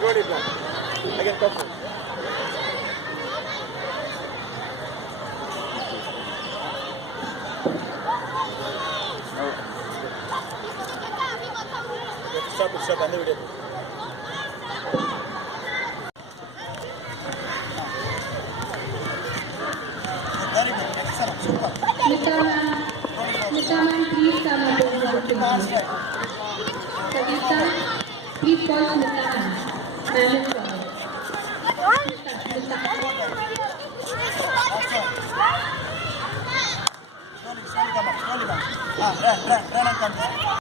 roll it now. Again, careful. Stop, and leave it. Very good, excellent, super. Mitaman, please come and over the Last field. right. Kavita, please call Mitaman. Ma'am is coming. Slowly come up, slowly come. Run and come.